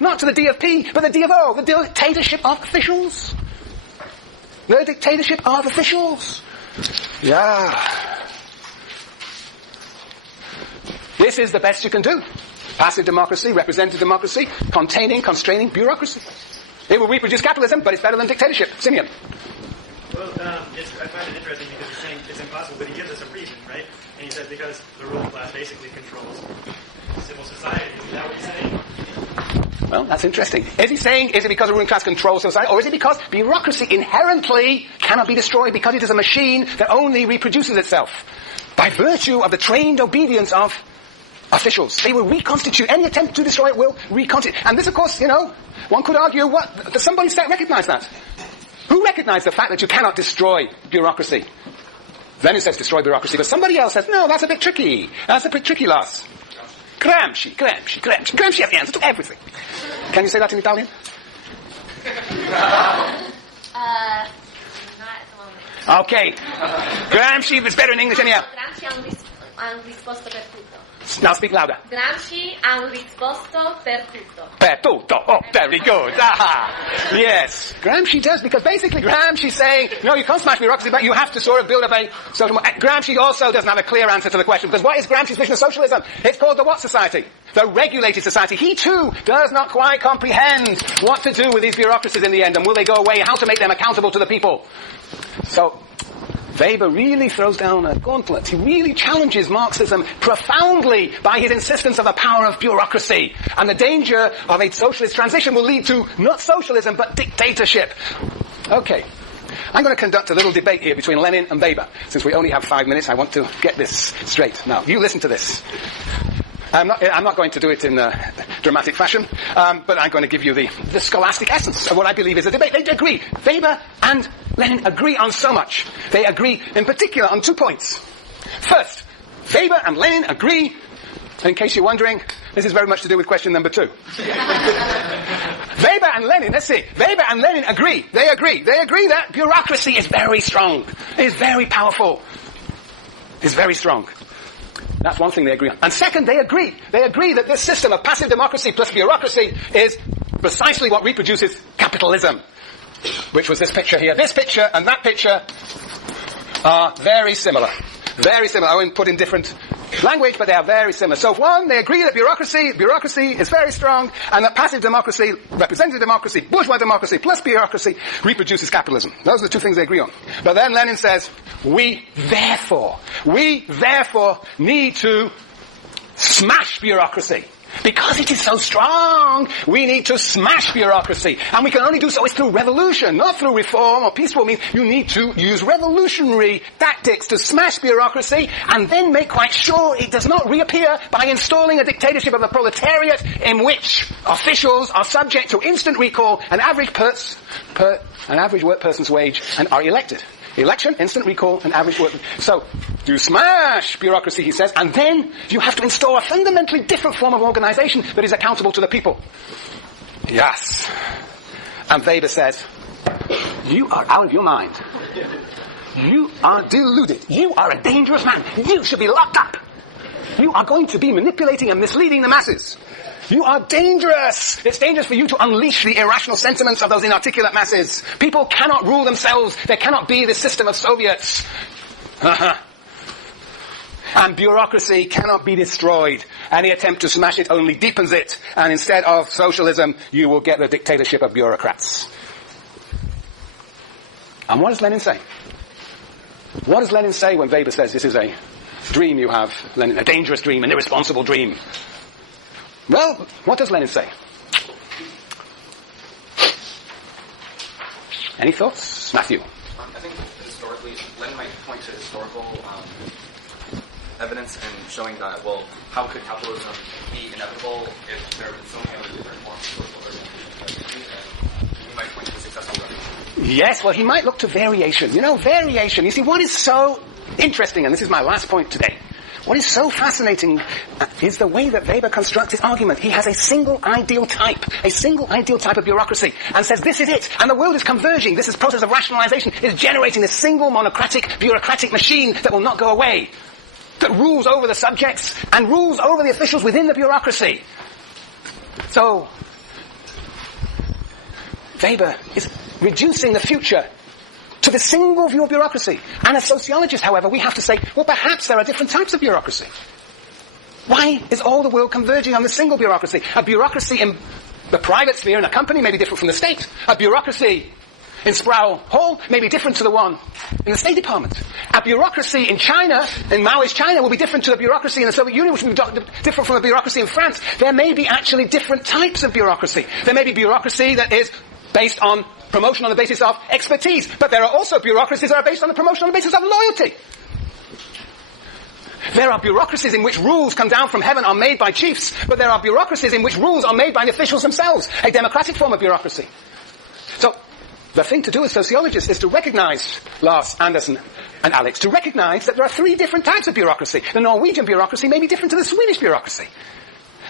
not to the D of P, but the D of O, the dictatorship of officials. The dictatorship of officials. Yeah. This is the best you can do. Passive democracy, representative democracy, containing, constraining bureaucracy. It will reproduce capitalism, but it's better than dictatorship. Simeon. Well, I find it interesting because he's saying it's impossible, but he gives us a reason, right? And he says because the ruling class basically controls civil society. Is that what he's saying? Well, that's interesting. Is it because the ruling class controls society, or is it because bureaucracy inherently cannot be destroyed because it is a machine that only reproduces itself by virtue of the trained obedience of officials? They will reconstitute. Any attempt to destroy it will reconstitute. And this, of course, one could argue, does somebody recognize that? Who recognized the fact that you cannot destroy bureaucracy? Lenin says destroy bureaucracy, but somebody else says, no, that's a bit tricky. That's a bit tricky, Lars. Gramsci has the answer to everything. Can you say that in Italian? Not at the moment. Okay. Gramsci is better in English anyhow. Gramsci ha un risposto per tutto. Now speak louder. Gramsci ha un risposto per tutto. Per tutto. Oh, very good. Aha. Yes. Gramsci does, because basically Gramsci's saying, no, you can't smash bureaucracy, but you have to sort of build up a social... Gramsci also doesn't have a clear answer to the question, because what is Gramsci's vision of socialism? It's called the what society? The regulated society. He too does not quite comprehend what to do with these bureaucracies in the end, and will they go away, how to make them accountable to the people. So, Weber really throws down a gauntlet. He really challenges Marxism profoundly by his insistence on the power of bureaucracy. And the danger of a socialist transition will lead to not socialism, but dictatorship. Okay. I'm going to conduct a little debate here between Lenin and Weber. Since we only have 5 minutes, I want to get this straight. Now, you listen to this. I'm not going to do it in a dramatic fashion, but I'm going to give you the scholastic essence of what I believe is a debate. They agree. Weber and Lenin agree on so much. They agree in particular on 2 points. First, Weber and Lenin agree, in case you're wondering, this is very much to do with question number 2. Weber and Lenin, let's see. Weber and Lenin agree. They agree that bureaucracy is very strong, is very powerful, is very strong. That's one thing they agree on. And second, they agree that this system of passive democracy plus bureaucracy is precisely what reproduces capitalism, which was this picture here. This picture and that picture are very similar. Very similar. I won't put in different language, but they are very similar. So one, they agree that bureaucracy is very strong, and that passive democracy, representative democracy, bourgeois democracy plus bureaucracy reproduces capitalism. Those are the 2 things they agree on. But then Lenin says, we therefore need to smash bureaucracy. Because it is so strong, we need to smash bureaucracy. And we can only do so through revolution, not through reform or peaceful means. You need to use revolutionary tactics to smash bureaucracy and then make quite sure it does not reappear by installing a dictatorship of the proletariat in which officials are subject to instant recall, an average work person's wage, and are elected. Election, instant recall, and average work. So, you smash bureaucracy, he says, and then you have to install a fundamentally different form of organization that is accountable to the people. Yes. And Weber says, you are out of your mind. You are deluded. You are a dangerous man. You should be locked up. You are going to be manipulating and misleading the masses. You are dangerous. It's dangerous for you to unleash the irrational sentiments of those inarticulate masses. People cannot rule themselves. There cannot be this system of Soviets. And bureaucracy cannot be destroyed. Any attempt to smash it only deepens it. And instead of socialism, you will get the dictatorship of bureaucrats. And what does Lenin say? What does Lenin say when Weber says this is a dream you have, Lenin, a dangerous dream, an irresponsible dream? Well, what does Lenin say? Any thoughts? Matthew? I think historically, Lenin might point to historical evidence and showing that, well, how could capitalism be inevitable if there have been so many other different forms of social organization? And he might point to a successful revolution. Yes, well, he might look to variation. Variation. You see, what is so interesting, and this is my last point today, what is so fascinating is the way that Weber constructs his argument. He has a single ideal type of bureaucracy, and says this is it, and the world is converging. This process of rationalization is generating this single monocratic bureaucratic machine that will not go away, that rules over the subjects and rules over the officials within the bureaucracy. So, Weber is reducing the future to the single view of bureaucracy. And as sociologists, however, we have to say, well, perhaps there are different types of bureaucracy. Why is all the world converging on the single bureaucracy? A bureaucracy in the private sphere in a company may be different from the state. A bureaucracy in Sproul Hall may be different to the one in the State Department. A bureaucracy in China, in Maoist China, will be different to the bureaucracy in the Soviet Union, which will be different from the bureaucracy in France. There may be actually different types of bureaucracy. There may be bureaucracy that is based on promotion on the basis of expertise, but there are also bureaucracies that are based on the promotion on the basis of loyalty. There are bureaucracies in which rules come down from heaven are made by chiefs, but there are bureaucracies in which rules are made by the officials themselves, a democratic form of bureaucracy. So, the thing to do as sociologists is to recognize, Lars, Anderson, and Alex, to recognize that there are three different types of bureaucracy. The Norwegian bureaucracy may be different to the Swedish bureaucracy.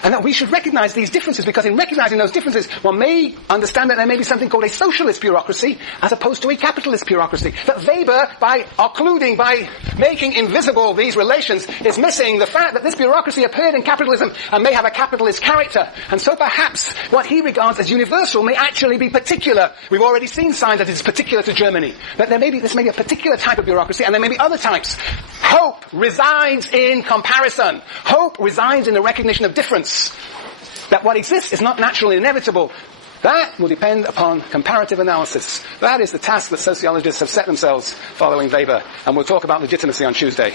And that we should recognize these differences, because in recognizing those differences, one may understand that there may be something called a socialist bureaucracy, as opposed to a capitalist bureaucracy. That Weber, by occluding, by making invisible these relations, is missing the fact that this bureaucracy appeared in capitalism and may have a capitalist character. And so perhaps what he regards as universal may actually be particular. We've already seen signs that it's particular to Germany. That this may be a particular type of bureaucracy, and there may be other types. Hope resides in comparison. Hope resides in the recognition of difference. That what exists is not naturally inevitable. That will depend upon comparative analysis. That is the task that sociologists have set themselves following Weber. And we'll talk about legitimacy on Tuesday.